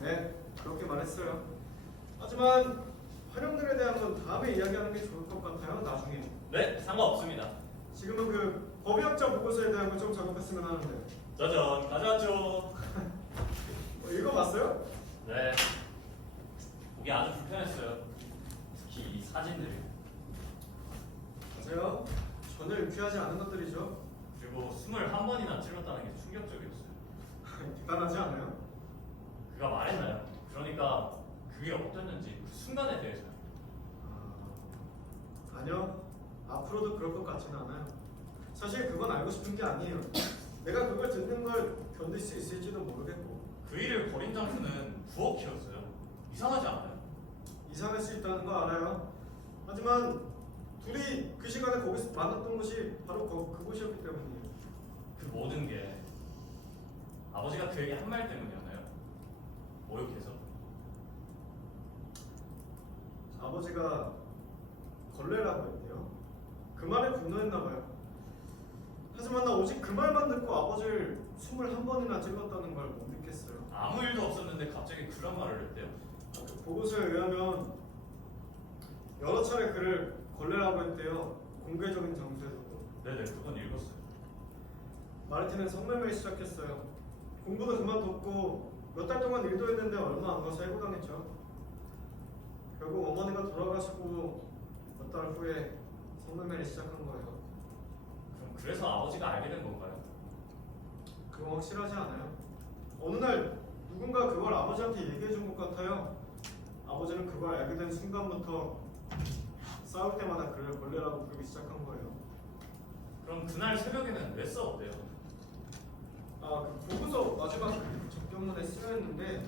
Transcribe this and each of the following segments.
네, 그렇게 말했어요. 하지만 활용들에 대한 건 다음에 이야기하는 게 좋을 것 같아요. 나중에. 네, 상관없습니다. 지금은 그 법의학자 보고서에 대한 걸 좀 작업했으면 하는데. 짜잔, 가져왔죠. 읽어봤어요? 네, 보기 아주 불편했어요. 특히 이 사진들이. 맞아요. 전혀 유쾌하지 않은 것들이죠. 그리고 21번이나 찔렀다는 게 충격적이었어요. 대단하지 않아요? 그가 말했나요? 그러니까 그게 어땠는지 그 순간에 대해서요. 아니요. 앞으로도 그럴 것 같지는 않아요. 사실 그건 알고 싶은 게 아니에요. 내가 그걸 듣는 걸 견딜 수 있을지도 모르겠고. 그 일을 벌인 장수는 부엌이었어요. 이상하지 않아요? 이상할 수 있다는 거 알아요. 하지만 둘이 그 시간에 거기서 만났던 곳이 바로 그곳이었기 때문이에요. 그 모든 게 아버지가 그에게 한 말 때문이었나요? 모욕해서? 아버지가 걸레라고 했대요. 그 말에 분노했나 봐요. 하지만 나 오직 그 말만 듣고 아버지를 21번이나 찔렀다는 걸 못 믿겠어요. 아무 일도 없었는데 갑자기 그런 말을 했대요. 그 보고서에 의하면 여러 차례 그를 걸레라고 했대요. 공개적인 장소에서도. 네네, 그건 읽었어요. 마르틴은 성매매를 시작했어요. 공부도 그만뒀고 몇 달 동안 일도 했는데 얼마 안 가서 해고당했죠. 결국 어머니가 돌아가시고 몇 달 후에 성매매를 시작한 거예요. 그럼 그래서 아버지가 알게 된 건가요? 그건 확실하지 않아요. 어느 날 누군가 그걸 아버지한테 얘기해 준 것 같아요. 아버지는 그걸 알게 된 순간부터 싸울 때마다 그를 걸레라고 부르기 시작한 거예요. 그럼 그날 새벽에는 왜 싸웠대요? 그 보고서 마지막 접경문에 쓰여있는데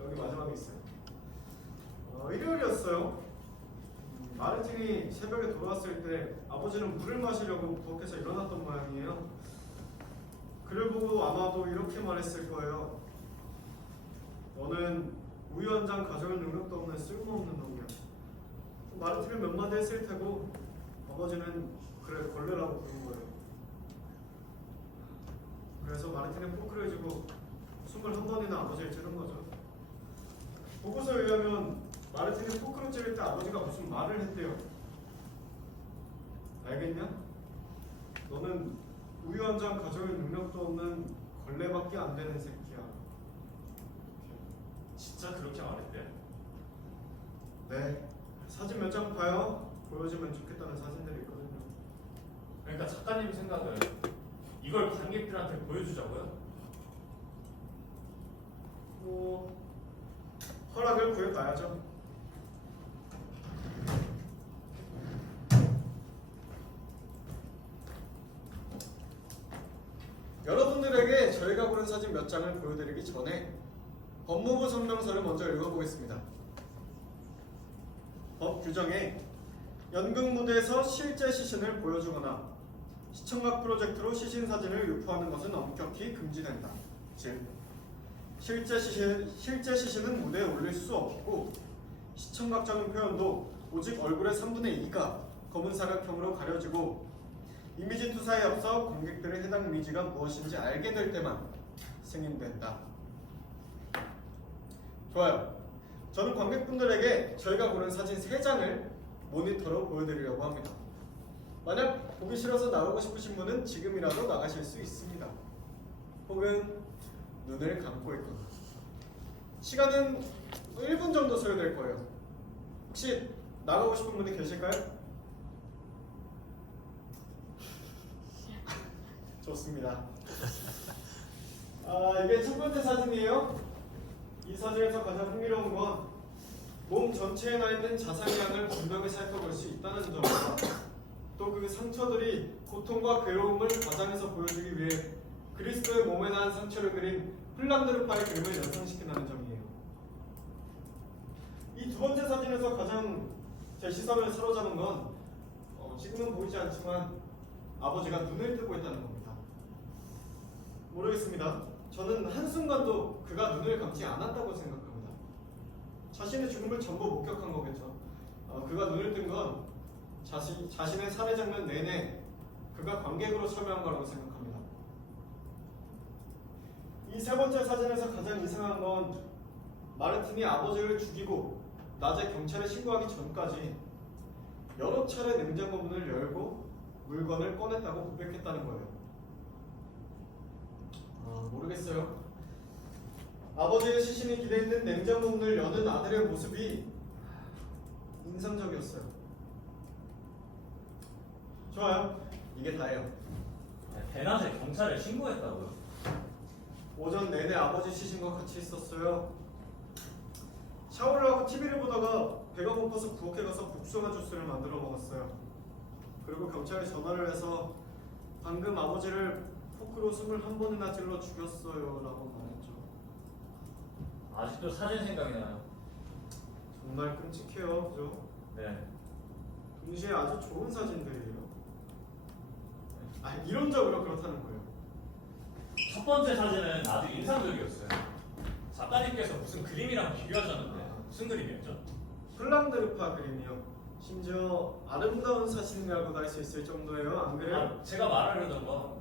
여기 마지막에 있어요. 일요일이었어요. 마르틴이 새벽에 돌아왔을 때 아버지는 물을 마시려고 부엌에서 일어났던 모양이에요. 그를 보고 아마도 이렇게 말했을 거예요. 너는 우유 한 잔 가져올 능력도 없는 쓸모없는 놈이야. 마르틴은 몇 마디 했을 테고 아버지는 그를 걸레라고 부른 거예요. 그래서 마르틴은 포크를 쥐고 21번이나 아버지를 찌른 거죠. 보고서에 의하면 마르틴이 포크로 찌를 때 아버지가 무슨 말을 했대요. 알겠냐? 너는 우유 한 잔 가져올 능력도 없는 걸레밖에 안 되는 새끼야. 진짜 그렇게 말했대요? 네. 사진 몇 장 봐요. 보여주면 좋겠다는 사진들이 있거든요. 그러니까 작가님 생각은 이걸 관객들한테 보여주자고요? 허락을 구해봐야죠. 여러분들에게 저희가 고른 사진 몇 장을 보여드리기 전에 법무부 성명서를 먼저 읽어보겠습니다. 법 규정에 연극 무대에서 실제 시신을 보여주거나 시청각 프로젝트로 시신 사진을 유포하는 것은 엄격히 금지된다. 즉, 실제 시신은 무대에 올릴 수 없고 시청각적인 표현도 오직 얼굴의 3분의 2가 검은 사각형으로 가려지고 이미지 투사에 앞서 관객들의 해당 이미지가 무엇인지 알게 될 때만 승인된다. 좋아요. 저는 관객분들에게 저희가 고른 사진 3장을 모니터로 보여드리려고 합니다. 만약 보기 싫어서 나가고 싶으신 분은 지금이라도 나가실 수 있습니다. 혹은 눈을 감고 있거나. 시간은 1분 정도 소요될 거예요. 혹시 나가고 싶은 분이 계실까요? 좋습니다. 이게 첫 번째 사진이에요. 이 사진에서 가장 흥미로운 건 몸 전체에 나 있는 자상량을 분명히 살펴볼 수 있다는 점입니다. 또 그 상처들이 고통과 괴로움을 과장해서 보여주기 위해 그리스도의 몸에 난 상처를 그린 플란드르파의 그림을 연상시킨다는 점이에요. 이 두 번째 사진에서 가장 제 시선을 사로잡은 건 지금은 보이지 않지만 아버지가 눈을 뜨고 있다는 겁니다. 모르겠습니다. 저는 한순간도 그가 눈을 감지 않았다고 생각합니다. 자신의 죽음을 전부 목격한 거겠죠. 그가 눈을 뜬 건 자신의 살해 장면 내내 그가 관객으로 참여한 거라고 생각합니다. 세 번째 사진에서 가장 이상한 건 마르틴이 아버지를 죽이고 낮에 경찰에 신고하기 전까지 여러 차례 냉장고 문을 열고 물건을 꺼냈다고 고백했다는 거예요. 모르겠어요. 아버지의 시신이 기대있는 냉장고 문을 여는 아들의 모습이 인상적이었어요. 좋아요. 이게 다예요. 대낮에 경찰에 신고했다고요? 오전 내내 아버지 시신과 같이 있었어요. 샤워를 하고 TV를 보다가 배가 고파서 부엌에 가서 복숭아 주스를 만들어 먹었어요. 그리고 경찰에 전화를 해서 방금 아버지를 포크로 21번이나 찔러 죽였어요 라고 말했죠. 아직도 사진 생각이 나요. 정말 끔찍해요, 그죠? 네. 동시에 아주 좋은 사진들이에요. 이론적으로 그렇다는 거예요. 첫 번째 사진은 아주 인상적이었어요. 작가님께서 무슨 그림이랑 비교하셨는데 무슨 그림이었죠? 플랑드르파 그림이요. 심지어 아름다운 사진이라고도 할 수 있을 정도예요. 안 그래요? 제가 말하려던 건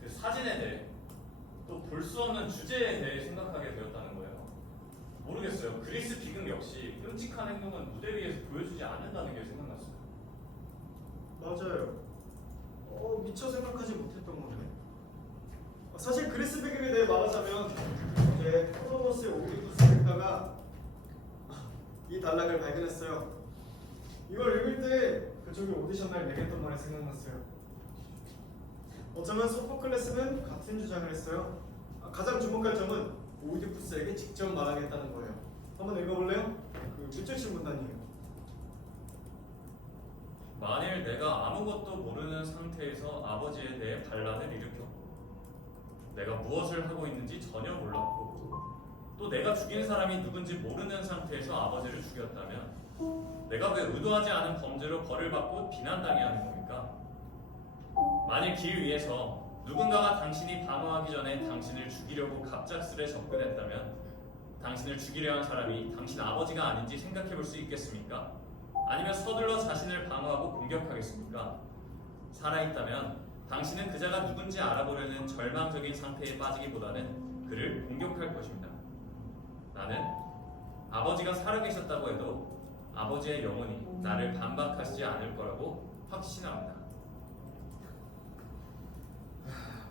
그 사진에 대해 또 볼 수 없는 주제에 대해 생각하게 되었다는 거예요. 모르겠어요. 그리스 비극 역시 끔찍한 행동은 무대 위에서 보여주지 않는다는 게 생각났어요. 맞아요. 미처 생각하지 못했던 거네. 사실 그리스 비극에 대해 말하자면 이제 코로노스의 오디푸스 작가가 이 단락을 발견했어요. 이걸 읽을 때 그쪽이 오디션 날 내겠던 말이 생각났어요. 어쩌면 소포클레스는 같은 주장을 했어요. 가장 주목할 점은 오이디푸스에게 직접 말하겠다는 거예요. 한번 읽어볼래요? 그 밑줄 친 문단이에요. 만일 내가 아무것도 모르는 상태에서 아버지에 대해 반란을 일으켰고 내가 무엇을 하고 있는지 전혀 몰랐고 또 내가 죽인 사람이 누군지 모르는 상태에서 아버지를 죽였다면 내가 왜 의도하지 않은 범죄로 벌을 받고 비난당해야 하는 겁니까? 만일 길 위에서 누군가가 당신이 방어하기 전에 당신을 죽이려고 갑작스레 접근했다면 당신을 죽이려 한 사람이 당신 아버지가 아닌지 생각해 볼 수 있겠습니까? 아니면 서둘러 자신을 방어하고 공격하겠습니까? 살아있다면 당신은 그자가 누군지 알아보려는 절망적인 상태에 빠지기보다는 그를 공격할 것입니다. 나는 아버지가 살아계셨다고 해도 아버지의 영혼이 나를 반박하시지 않을 거라고 확신합니다.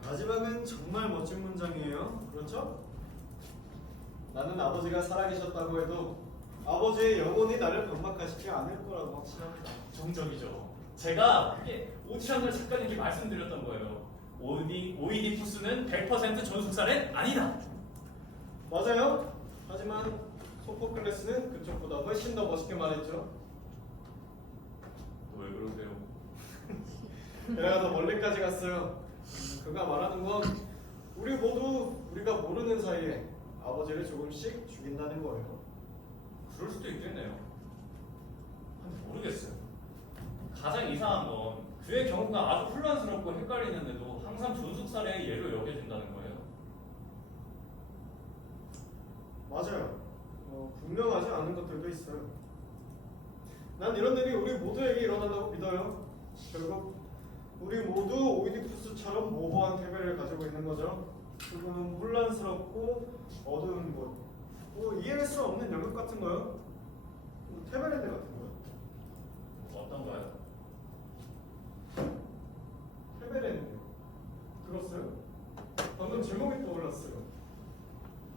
마지막은 정말 멋진 문장이에요. 그렇죠? 나는 아버지가 살아계셨다고 해도 아버지의 영혼이 나를 반박하시지 않을 거라고 확신합니다. 정적이죠. 제가 오디션을 작가님께 말씀드렸던 거예요. 오이디푸스는 100% 존속살은 아니다. 맞아요. 하지만 소포클레스는 그쪽보다 훨씬 더 멋있게 말했죠. 왜 그러세요? 내가 더 멀리까지 갔어요. 그가 말하는 건 우리 모두 우리가 모르는 사이에 아버지를 조금씩 죽인다는 거예요. 그럴 수도 있겠네요. 모르겠어요. 가장 이상한 건 그의 경우가 아주 혼란스럽고 헷갈리는데도 항상 존속살해의 예로 여겨진다는 거예요. 맞아요. 분명하지 않은 것들도 있어요. 난 이런 일이 우리 모두에게 일어난다고 믿어요. 결국 우리 모두 오이디푸스처럼 모호한 태배를 가지고 있는 거죠. 그거는 혼란스럽고 어두운 곳, 이해할 수 없는 영역 같은 거요. 태배랜드 같은 거요. 어떤가요? 태배랜드 들었어요? 방금 제목이 떠올랐어요.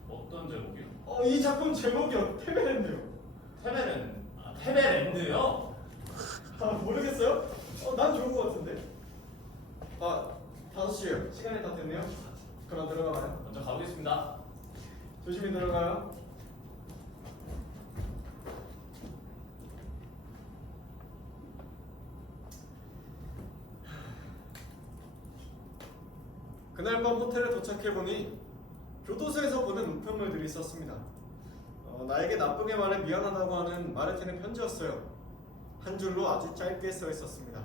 어떤 제목이요? 이 작품 제목이요. 태배랜드요. 테베랜드요? 모르겠어요? 난 좋은 것 같은데. 5시에요. 시간이 다 됐네요. 그럼 들어가봐요. 먼저 가보겠습니다. 조심히 들어가요. 그날 밤 호텔에 도착해보니 교도소에서 보낸 우편물들이 있었습니다. 나에게 나쁘게 말해 미안하다고 하는 마르틴의 편지였어요. 한 줄로 아주 짧게 써 있었습니다.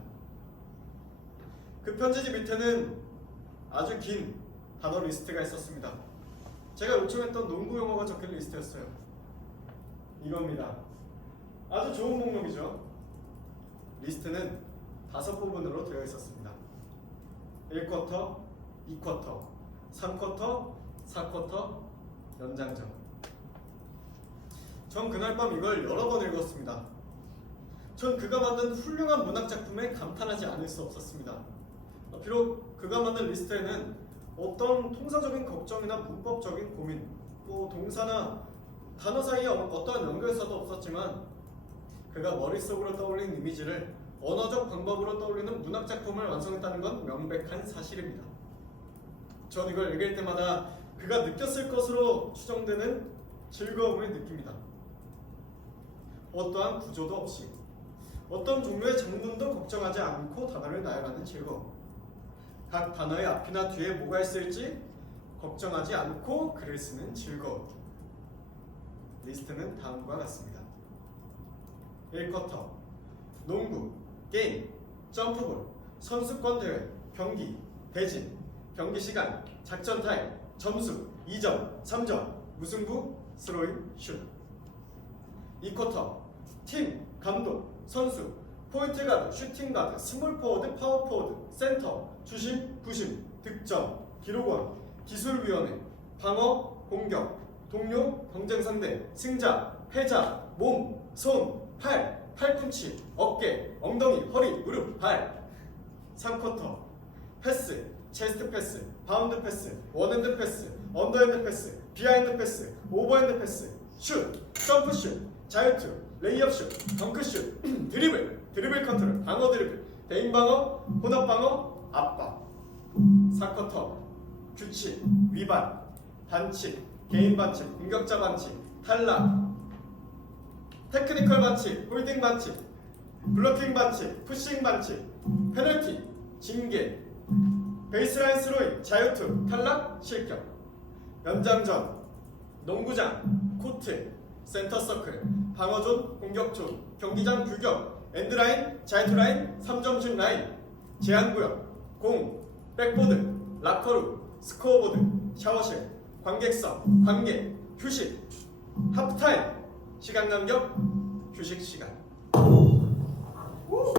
그 편지 밑에는 아주 긴 단어 리스트가 있었습니다. 제가 요청했던 농구 용어가 적힌 리스트였어요. 이겁니다. 아주 좋은 목록이죠. 리스트는 5부분으로 되어 있었습니다. 1쿼터, 2쿼터, 3쿼터, 4쿼터 연장전. 전 그날 밤 이걸 여러 번 읽었습니다. 전 그가 만든 훌륭한 문학 작품에 감탄하지 않을 수 없었습니다. 비록 그가 만든 리스트에는 어떤 통사적인 걱정이나 문법적인 고민, 또 동사나 단어 사이에 어떠한 연결사도 없었지만 그가 머릿속으로 떠올린 이미지를 언어적 방법으로 떠올리는 문학 작품을 완성했다는 건 명백한 사실입니다. 전 이걸 읽을 때마다 그가 느꼈을 것으로 추정되는 즐거움을 느낍니다. 어떠한 구조도 없이 어떤 종류의 장문도 걱정하지 않고 단어를 나열하는 즐거움. 각 단어의 앞이나 뒤에 뭐가 있을지 걱정하지 않고 글을 쓰는 즐거움. 리스트는 다음과 같습니다. 1쿼터 농구, 게임, 점프볼, 선수권 대회, 경기, 대진, 경기 시간, 작전 타임, 점수, 2점, 3점, 무승부, 스로잉, 슛. 2쿼터 팀, 감독, 선수, 포인트 가드, 슈팅 가드, 스몰 포워드, 파워 포워드, 센터, 주심, 부심, 득점, 기록원, 기술위원회, 방어, 공격, 동료, 경쟁 상대, 승자, 패자, 몸, 손, 팔, 팔꿈치, 어깨, 엉덩이, 허리, 무릎, 발. 3쿼터 패스, 체스트 패스, 바운드 패스, 원핸드 패스, 언더핸드 패스, 비하인드 패스, 오버핸드 패스, 슛, 점프슛, 자유투, 레이업 슛, 덩크슛, 드리블 컨트롤, 방어 드리블, 대인 방어, 혼합 방어, 압박. 4쿼터 규칙, 위반, 반칙, 개인 반칙, 공격자 반칙, 탈락, 테크니컬 반칙, 홀딩 반칙, 블로킹 반칙, 푸싱 반칙, 페널티, 징계, 베이스라인 스로잉, 자유투, 탈락, 실격. 연장전, 농구장, 코트, 센터 서클, 방어존, 공격존, 경기장 규격, 엔드라인, 자유투라인, 3점슛 라인, 제한구역, 공, 백보드, 라커룸, 스코어보드, 샤워실, 관객석, 관객, 휴식, 하프타임, 시간 간격, 휴식 시간.